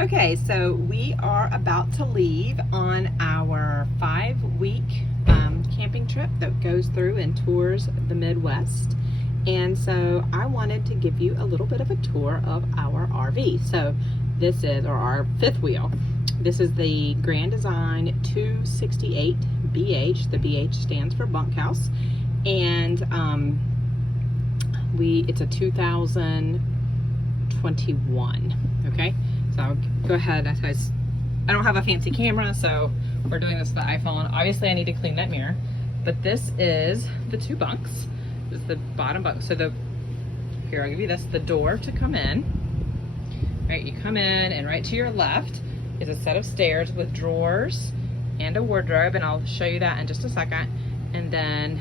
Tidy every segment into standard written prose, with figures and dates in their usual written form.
Okay, so we are about to leave on our 5-week camping trip that goes through and tours the Midwest. And so I wanted to give you a little bit of a tour of our RV. So this is, or our fifth wheel. This is the Grand Design 268BH. The BH stands for bunkhouse. And it's a 2021, okay? So I'll go ahead, I don't have a fancy camera, so we're doing this with the iPhone. Obviously I need to clean that mirror, but this is the two bunks. This is the bottom bunk. So here, I'll give you this, the door to come in. Right, you come in and right to your left is a set of stairs with drawers and a wardrobe, and I'll show you that in just a second. And then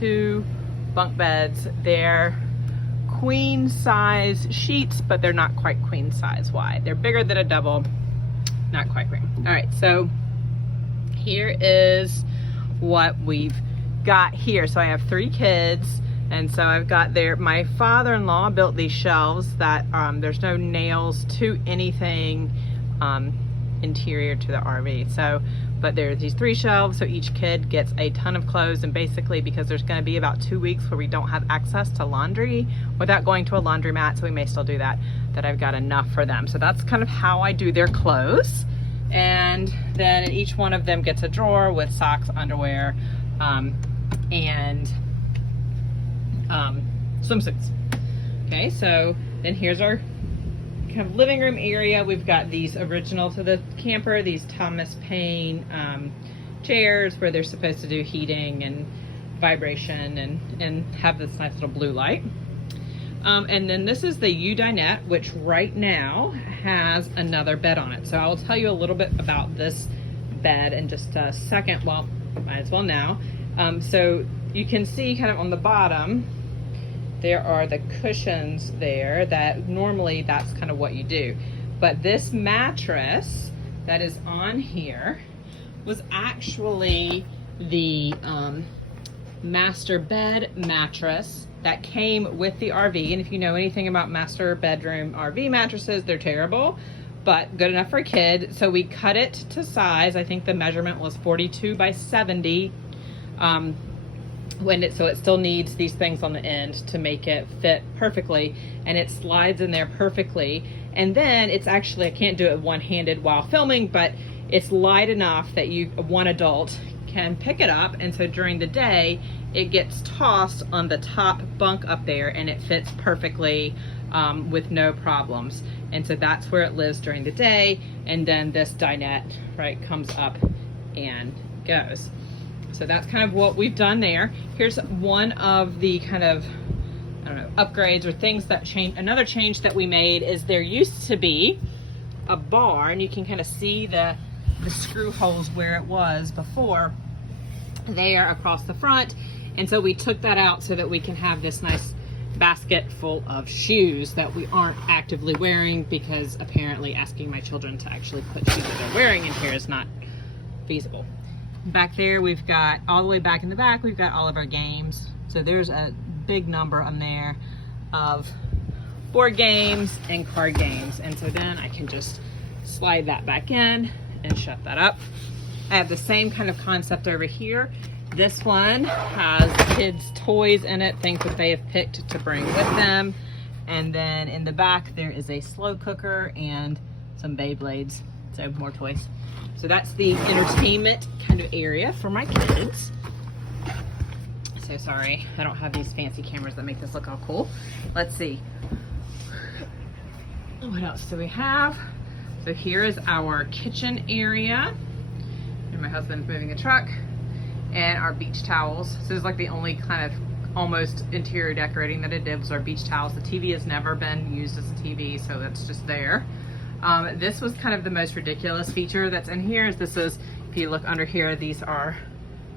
two bunk beds. They're queen size sheets, but they're not quite queen size wide. They're bigger than a double, not quite queen. All right, so here is what we've got here. So I have 3 kids, and so I've got my father-in-law built these shelves that there's no nails to anything interior to the RV. So, but there's these 3 shelves, so each kid gets a ton of clothes, and basically because there's going to be about 2 weeks where we don't have access to laundry without going to a laundromat, so we may still do that I've got enough for them. So that's kind of how I do their clothes. And then each one of them gets a drawer with socks, underwear, and swimsuits. Okay, so then here's our kind of living room area. We've got these original to the camper, these Thomas Paine chairs where they're supposed to do heating and vibration and have this nice little blue light. And then this is the U-dinette, which right now has another bed on it. So I'll tell you a little bit about this bed in just a second. Well, might as well now. So you can see kind of on the bottom, there are the cushions there that normally that's kind of what you do. But this mattress that is on here was actually the master bed mattress that came with the RV. And if you know anything about master bedroom RV mattresses, they're terrible, but good enough for a kid. So we cut it to size. I think the measurement was 42 by 70. So it still needs these things on the end to make it fit perfectly, and it slides in there perfectly. And then it's actually, I can't do it one-handed while filming, but it's light enough that one adult can pick it up, and so during the day it gets tossed on the top bunk up there, and it fits perfectly with no problems. And so that's where it lives during the day, and then this dinette, right, comes up and goes. So that's kind of what we've done there. Here's one of the kind of, I don't know, upgrades or things that change. Another change that we made is there used to be a bar, and you can kind of see the screw holes where it was before there across the front. And so we took that out so that we can have this nice basket full of shoes that we aren't actively wearing, because apparently asking my children to actually put shoes that they're wearing in here is not feasible. Back there, we've got, all the way back in the back, we've got all of our games. So there's a big number on there of board games and card games. And so then I can just slide that back in and shut that up. I have the same kind of concept over here. This one has kids' toys in it, things that they have picked to bring with them. And then in the back, there is a slow cooker and some Beyblades, so more toys. So that's the entertainment kind of area for my kids. So sorry, I don't have these fancy cameras that make this look all cool. Let's see. What else do we have? So here is our kitchen area. And my husband's moving a truck. And our beach towels. So this is like the only kind of almost interior decorating that it did was our beach towels. The TV has never been used as a TV, so that's just there. This was kind of the most ridiculous feature that's in here. This is, if you look under here, this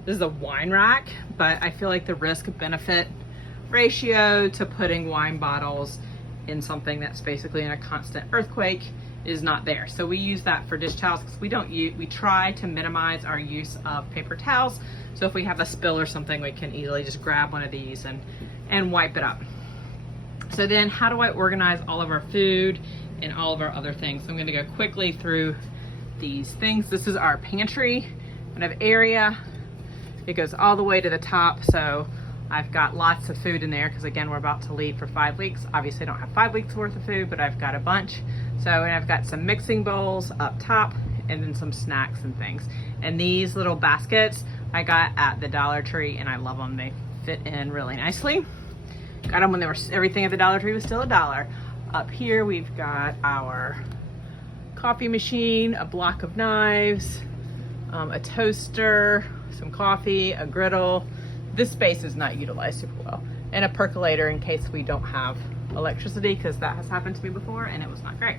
is a wine rack, but I feel like the risk benefit ratio to putting wine bottles in something that's basically in a constant earthquake is not there. So we use that for dish towels because we try to minimize our use of paper towels. So if we have a spill or something, we can easily just grab one of these and wipe it up. So then how do I organize all of our food and all of our other things. So I'm gonna go quickly through these things. This is our pantry kind of area. It goes all the way to the top. So I've got lots of food in there because again, we're about to leave for 5 weeks. Obviously I don't have 5 weeks worth of food, but I've got a bunch. So, and I've got some mixing bowls up top and then some snacks and things. And these little baskets I got at the Dollar Tree and I love them. They fit in really nicely. Got them when they were, everything at the Dollar Tree was still $1. Up here we've got our coffee machine, a block of knives, a toaster, some coffee, a griddle. This space is not utilized super well. And a percolator in case we don't have electricity, because that has happened to me before and it was not great.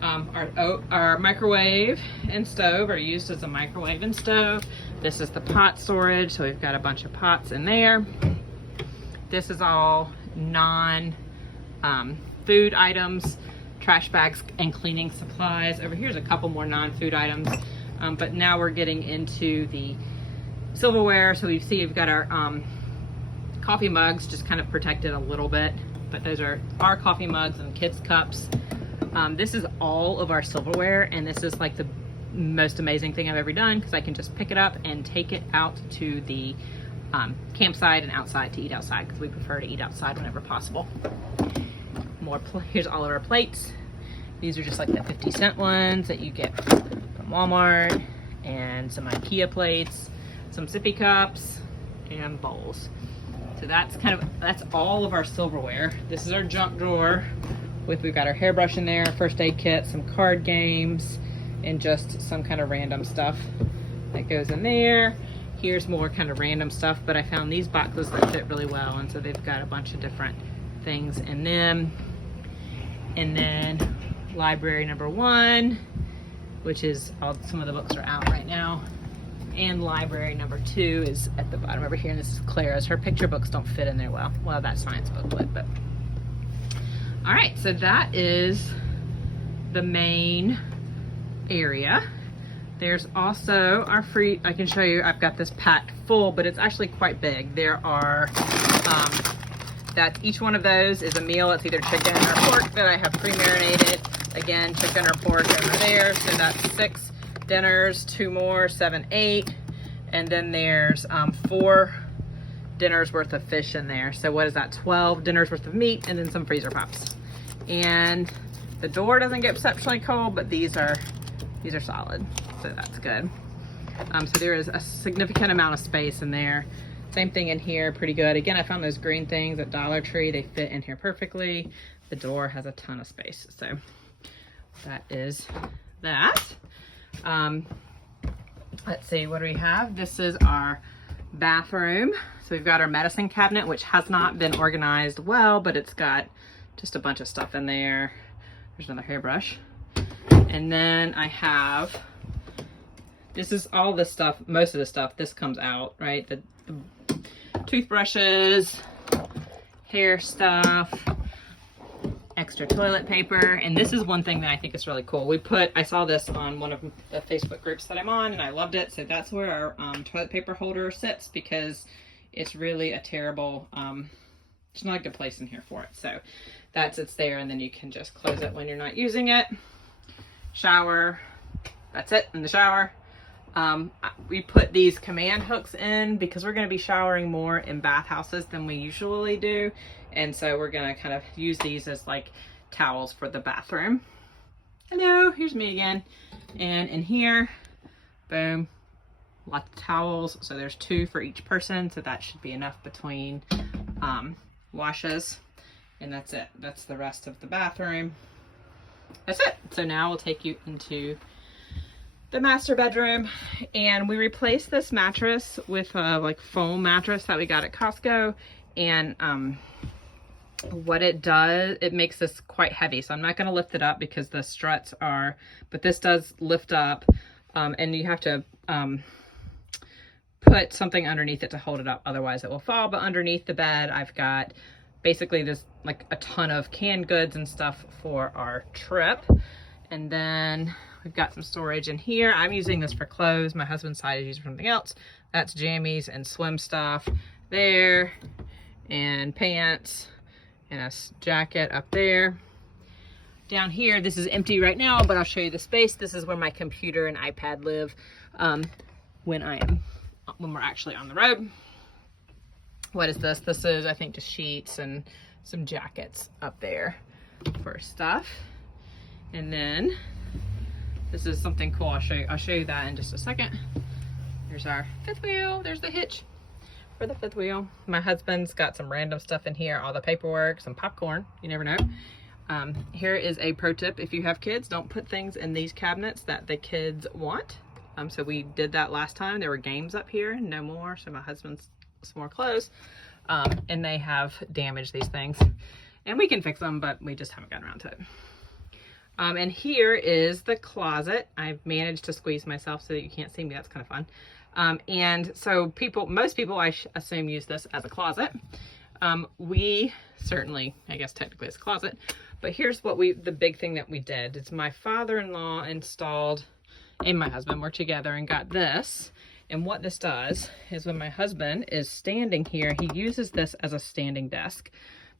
Our microwave and stove are used as a microwave and stove. This is the pot storage, so we've got a bunch of pots in there. This is all non-food items, trash bags and cleaning supplies. Over here's a couple more non-food items, but now we're getting into the silverware. So we've got our coffee mugs just kind of protected a little bit, but those are our coffee mugs and kids cups. This is all of our silverware, and this is like the most amazing thing I've ever done because I can just pick it up and take it out to the campsite and outside to eat outside because we prefer to eat outside whenever possible. Here's all of our plates. These are just like the 50-cent ones that you get from Walmart, and some IKEA plates, some sippy cups, and bowls. So that's all of our silverware. This is our junk drawer we've got our hairbrush in there, first aid kit, some card games, and just some kind of random stuff that goes in there. Here's more kind of random stuff, but I found these boxes that fit really well, and so they've got a bunch of different things in them. And then library number 1, which is some of the books are out right now. And library number 2 is at the bottom over here, and this is Clara's. Her picture books don't fit in there well. Well, that science book would, but. All right, so that is the main area. There's also our I can show you, I've got this packed full, but it's actually quite big. There are, each one of those is a meal. It's either chicken or pork that I have pre-marinated. Again, chicken or pork over there. So that's 6 dinners, 2 more, 7, 8. And then there's 4 dinners worth of fish in there. So what is that? 12 dinners worth of meat, and then some freezer pops. And the door doesn't get exceptionally cold, but these are solid, so that's good. So there is a significant amount of space in there. Same thing in here, pretty good. Again, I found those green things at Dollar Tree. They fit in here perfectly. The door has a ton of space, so that is that. Let's see, what do we have? This is our bathroom. So we've got our medicine cabinet, which has not been organized well, but it's got just a bunch of stuff in there. There's another hairbrush. And then I have, this is all the stuff, most of the stuff, this comes out, right? The toothbrushes, hair stuff, extra toilet paper. And this is one thing that I think is really cool. I saw this on one of the Facebook groups that I'm on, and I loved it. So that's where our toilet paper holder sits, because it's really a terrible, there's not a good place in here for it. So that sits there, and then you can just close it when you're not using it. Shower, that's it in the shower. We put these command hooks in because we're going to be showering more in bathhouses than we usually do. And so we're going to kind of use these as like towels for the bathroom. Hello, here's me again. And in here, boom, lots of towels. So there's 2 for each person. So that should be enough between washes. And that's it. That's the rest of the bathroom. That's it. So now we'll take you into the master bedroom, and we replaced this mattress with a like foam mattress that we got at Costco. And what it does, it makes this quite heavy. So I'm not going to lift it up because the struts are, but this does lift up, and you have to put something underneath it to hold it up. Otherwise it will fall. But underneath the bed, I've got basically this like a ton of canned goods and stuff for our trip. And then we've got some storage in here. I'm using this for clothes. My husband's side is using for something else. That's jammies and swim stuff there, and pants, and a jacket up there. Down here, this is empty right now, but I'll show you the space. This is where my computer and iPad live when we're actually on the road. What is this? This is, I think, just sheets and some jackets up there for stuff. And then this is something cool. I'll show you that in just a second. Here's our fifth wheel. There's the hitch for the fifth wheel. My husband's got some random stuff in here, all the paperwork, some popcorn, you never know. Here is a pro tip. If you have kids, don't put things in these cabinets that the kids want. So we did that last time. There were games up here, no more. So my husband's some more clothes, and they have damaged these things. And we can fix them, but we just haven't gotten around to it. And here is the closet. I've managed to squeeze myself so that you can't see me. That's kind of fun. And so most people, I assume, use this as a closet. We certainly, I guess technically it's a closet, but here's what the big thing that we did. It's my father-in-law installed, and my husband were together and got this. And what this does is when my husband is standing here, he uses this as a standing desk.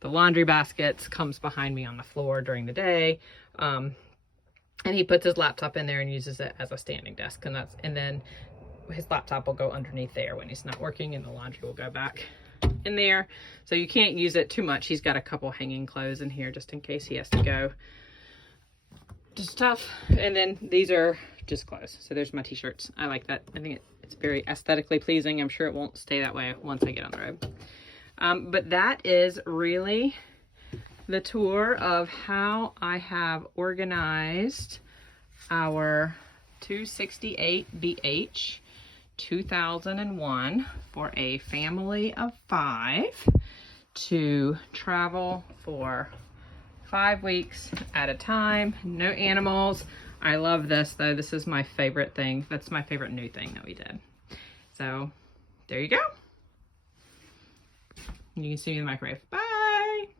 The laundry baskets comes behind me on the floor during the day. And he puts his laptop in there and uses it as a standing desk. And then his laptop will go underneath there when he's not working, and the laundry will go back in there. So you can't use it too much. He's got a couple hanging clothes in here just in case he has to go to stuff. And then these are just clothes. So there's my t-shirts. I like that. I think it's very aesthetically pleasing. I'm sure it won't stay that way once I get on the road. But that is really the tour of how I have organized our 268 BH 2001 for a family of 5 to travel for 5 weeks at a time. No animals. I love this though. This is my favorite thing. That's my favorite new thing that we did. So there you go. You can see me in the microwave. Bye.